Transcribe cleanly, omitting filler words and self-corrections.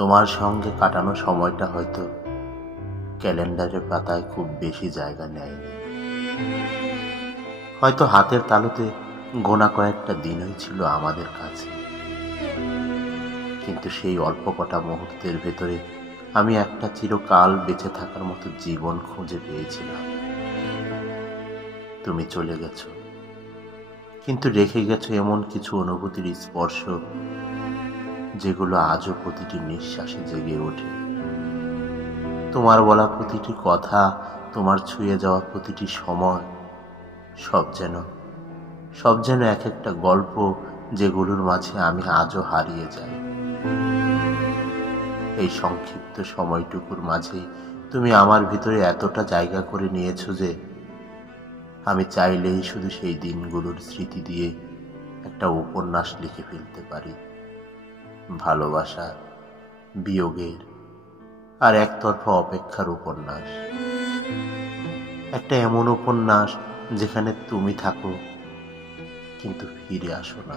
তোমার সঙ্গে কাটানো সময়টা হয়তো ক্যালেন্ডারের পাতায় খুব বেশি জায়গা নেয়নি। হয়তো হাতের তালুতে গোনা কয়েকটা দিনই ছিল আমাদের কাছে, কিন্তু সেই অল্প কটা মুহূর্তের ভেতরে আমি একটা চিরকাল বেঁচে থাকার মতো জীবন খুঁজে পেয়েছিলাম। তুমি চলে গেছো, কিন্তু রেখে গেছো এমন কিছু অনুভূতির স্পর্শ যেগুলো আজও প্রতিটি নিঃশ্বাসে জেগে ওঠে। তোমার বলা প্রতিটি কথা, তোমার ছুঁয়ে যাওয়া প্রতিটি সময়, সব যেন এক একটা গল্প যেগুলোর মাঝে আমি আজও হারিয়ে যাই। এই সংক্ষিপ্ত সময়টুকুর মাঝে তুমি আমার ভিতরে এতটা জায়গা করে নিয়েছো যে আমি চাইলেই শুধু সেই দিনগুলোর স্মৃতি দিয়ে একটা উপন্যাস লিখে ফেলতে পারি। ভালোবাসার, বিয়োগের আর একতরফা অপেক্ষার উপন্যাস। একটা এমন উপন্যাস যেখানে তুমি থাকো কিন্তু ফিরে আসো না।